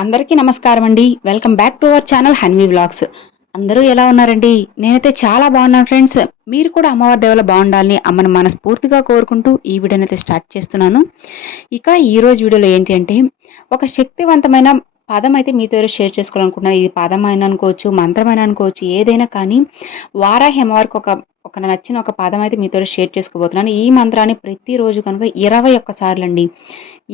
అందరికీ నమస్కారం అండి. Welcome back to our channel Hanvi vlogs అందరూ ఎలా ఉన్నారండి? నేనైతే చాలా బాగున్నాను ఫ్రెండ్స్ మీరు కూడా అమ్మవారి దేవుల బాగుండాలని అమ్మను మనస్ఫూర్తిగా కోరుకుంటూ ఈ వీడియోని అయితే స్టార్ట్ చేస్తున్నాను. ఇక ఈరోజు వీడియోలో ఏంటి అంటే ఒక శక్తివంతమైన పదం అయితే మీతో షేర్ చేసుకోవాలనుకుంటున్నాను. ఇది పదమైన అనుకోవచ్చు మంత్రమైన అనుకోవచ్చు ఏదైనా కానీ వారాహి అమ్మవారికి ఒక ఒక నచ్చిన ఒక పాదం అయితే మీతో షేర్ చేసుకోబోతున్నాను. ఈ మంత్రాన్ని ప్రతిరోజు కనుక ఇరవై ఒక్క సార్లు అండి.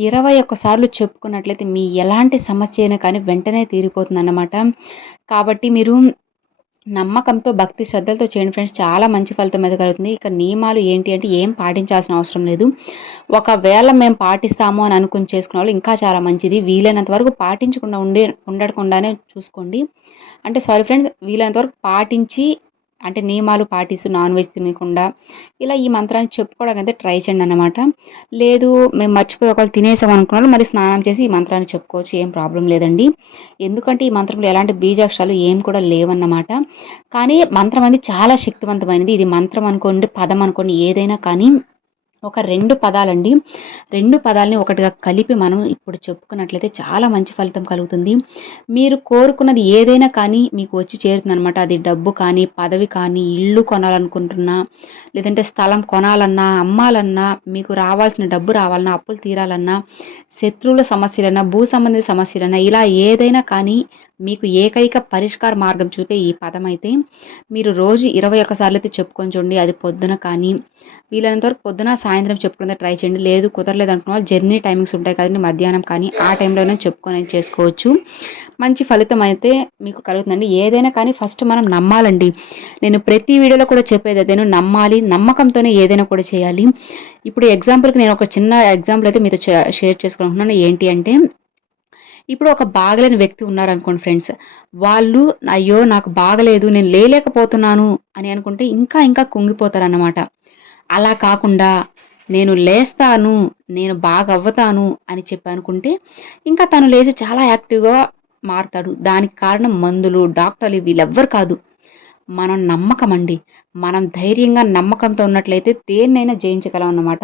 ఇరవై ఒక్కసార్లు చెప్పుకున్నట్లయితే మీ ఎలాంటి సమస్య అయినా కానీ వెంటనే తీరిపోతుంది అన్నమాట కాబట్టి మీరు నమ్మకంతో భక్తి శ్రద్ధలతో చేయండి ఫ్రెండ్స్. చాలా మంచి ఫలితం అయితే కలుగుతుంది. ఇక నియమాలు ఏంటి అంటే ఏం పాటించాల్సిన అవసరం లేదు. ఒకవేళ మేము పాటిస్తాము అని అనుకుని చేసుకున్న వాళ్ళు ఇంకా చాలా మంచిది. వీలైనంత వరకు పాటించకుండా ఉండే ఉండకుండానే చూసుకోండి. అంటే సారీ ఫ్రెండ్స్ వీలైనంత వరకు పాటించి అంటే నియమాలు పాటిస్తూ నాన్ వెజ్ తినకుండా ఇలా ఈ మంత్రాన్ని చెప్పుకోవడానికి అయితే ట్రై చేయండి అనమాట లేదు మేము మర్చిపోయి ఒకవేళ తినేసాం అనుకున్నాను మరి స్నానం చేసి ఈ మంత్రాన్ని చెప్పుకోవచ్చు ఏం ప్రాబ్లం లేదండి. ఎందుకంటే ఈ మంత్రంలో ఎలాంటి బీజాక్షరాలు ఏం కూడా లేవన్నమాట. కానీ మంత్రం అనేది చాలా శక్తివంతమైనది. ఇది మంత్రం అనుకోండి పదం అనుకోండి ఏదైనా కానీ ఒక రెండు పదాలండి. రెండు పదాలని ఒకటిగా కలిపి మనం ఇప్పుడు చెప్పుకున్నట్లయితే చాలా మంచి ఫలితం కలుగుతుంది. మీరు కోరుకున్నది ఏదైనా కానీ మీకు వచ్చి చేరుతుంది అనమాట అది డబ్బు కానీ పదవి కానీ ఇల్లు కొనాలనుకుంటున్నా లేదంటే స్థలం కొనాలన్నా అమ్మాలన్నా మీకు రావాల్సిన డబ్బు రావాలన్నా అప్పులు తీరాలన్నా శత్రువుల సమస్యలన్నా భూ సంబంధిత సమస్యలన్నా ఇలా ఏదైనా కానీ మీకు ఏకైక పరిష్కార మార్గం చూపే ఈ పదం అయితే మీరు రోజు ఇరవై ఒక్కసార్లు అయితే చెప్పుకొని చూడండి అది పొద్దున కానీ వీలైనంత వరకు పొద్దున సాయంత్రం చెప్పుకునే ట్రై చేయండి. లేదు కుదరలేదు అనుకున్న జర్నీ టైమింగ్స్ ఉంటాయి కదండి మధ్యాహ్నం కానీ ఆ టైంలోనే చెప్పుకొని చేసుకోవచ్చు. మంచి ఫలితం అయితే మీకు కలుగుతుందండి. ఏదైనా కానీ ఫస్ట్ మనం నమ్మాలండి. నేను ప్రతి వీడియోలో కూడా చెప్పేది అదేను నమ్మాలి నమ్మకంతోనే ఏదైనా కూడా చేయాలి. ఇప్పుడు ఎగ్జాంపుల్కి నేను ఒక చిన్న ఎగ్జాంపుల్ అయితే మీతో షేర్ చేసుకుంటున్నాను ఏంటి అంటే ఇప్పుడు ఒక బాగలేని వ్యక్తి ఉన్నారనుకోండి ఫ్రెండ్స్ వాళ్ళు అయ్యో నాకు బాగలేదు నేను లేలేకపోతున్నాను అని అనుకుంటే ఇంకా ఇంకా కుంగిపోతారన్నమాట. అలా కాకుండా నేను లేస్తాను నేను బాగా అవ్వతాను అని చెప్పి అనుకుంటే ఇంకా తను లేచి చాలా యాక్టివ్గా మారుతాడు. దానికి కారణం మందులు డాక్టర్లు వీళ్ళెవ్వరు కాదు. మనం నమ్మకం అండి. మనం ధైర్యంగా నమ్మకంతో ఉన్నట్లయితే దేన్నైనా జయించగలం అన్నమాట.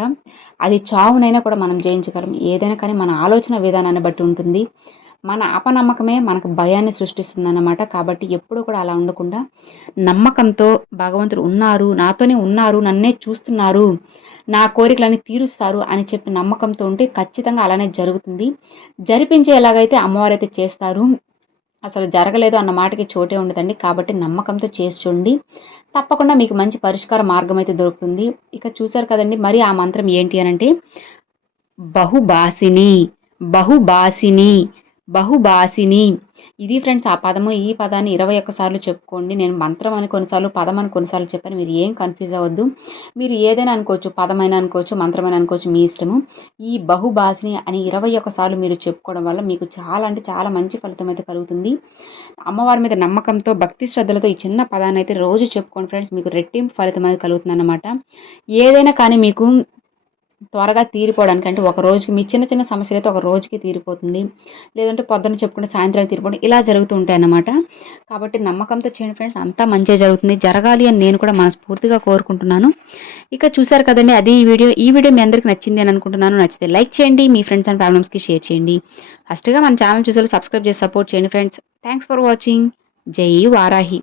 అది చావునైనా కూడా మనం జయించగలం. ఏదైనా కానీ మన ఆలోచన విధానాన్ని బట్టి ఉంటుంది. మన అపనమ్మకమే మనకు భయాన్ని సృష్టిస్తుంది అన్నమాట కాబట్టి ఎప్పుడు కూడా అలా ఉండకుండా నమ్మకంతో భగవంతుడు ఉన్నారు నాతోనే ఉన్నారు నన్నే చూస్తున్నారు నా కోరికలన్నీ తీరుస్తారు అని చెప్పి నమ్మకంతో ఉంటే ఖచ్చితంగా అలానే జరుగుతుంది. జరిపించే ఎలాగైతే అమ్మవారు అయితే చేస్తారు. అసలు జరగలేదు అన్న మాటకి చోటే ఉండదండి. కాబట్టి నమ్మకంతో చేసి చూడండి. తప్పకుండా మీకు మంచి పరిష్కార మార్గం అయితే దొరుకుతుంది. ఇక చూసారు కదండి మరి ఆ మంత్రం ఏంటి అని అంటే బహుబాసిని బహుబాసిని బహుభాషిని ఇది ఫ్రెండ్స్ ఆ పదము ఈ పదాన్ని ఇరవై ఒక్కసార్లు చెప్పుకోండి. నేను మంత్రం అని కొన్నిసార్లు పదం అని కొన్నిసార్లు చెప్పాను. మీరు ఏం కన్ఫ్యూజ్ అవ్వద్దు. మీరు ఏదైనా అనుకోవచ్చు పదమైన అనుకోవచ్చు మంత్రమైన అనుకోవచ్చు మీ ఇష్టము. ఈ బహుభాషిని అని ఇరవై ఒక్కసార్లు మీరు చెప్పుకోవడం వల్ల మీకు చాలా అంటే చాలా మంచి ఫలితం అయితే కలుగుతుంది. అమ్మవారి మీద నమ్మకంతో భక్తి శ్రద్ధలతో ఈ చిన్న పదాన్ని అయితే రోజు చెప్పుకోండి ఫ్రెండ్స్. మీకు రెట్టింపు ఫలితం అనేది కలుగుతుంది అన్నమాట ఏదైనా కానీ మీకు త్వరగా తీరిపోవడానికి అంటే ఒక రోజుకి మీ చిన్న చిన్న సమస్యలు అయితే ఒక రోజుకి తీరిపోతుంది. లేదంటే పొద్దున్న చెప్పుకుంటే సాయంత్రం తీరిపోవడం ఇలా జరుగుతూ ఉంటాయి అన్నమాట కాబట్టి నమ్మకంతో చేయండి ఫ్రెండ్స్ అంతా మంచిగా జరుగుతుంది. జరగాలి అని నేను కూడా మనస్ఫూర్తిగా కోరుకుంటున్నాను. ఇక చూసారు కదండి అది ఈ వీడియో. ఈ వీడియో మీ అందరికి నచ్చింది అని అనుకుంటున్నాను. నచ్చితే లైక్ చేయండి మీ ఫ్రెండ్స్ అండ్ ఫ్యామిలీస్కి షేర్ చేయండి. ఫస్ట్గా మన ఛానల్ చూసేది సబ్స్క్రైబ్ చేసి సపోర్ట్ చేయండి ఫ్రెండ్స్. Thanks for watching. జై వారాహి.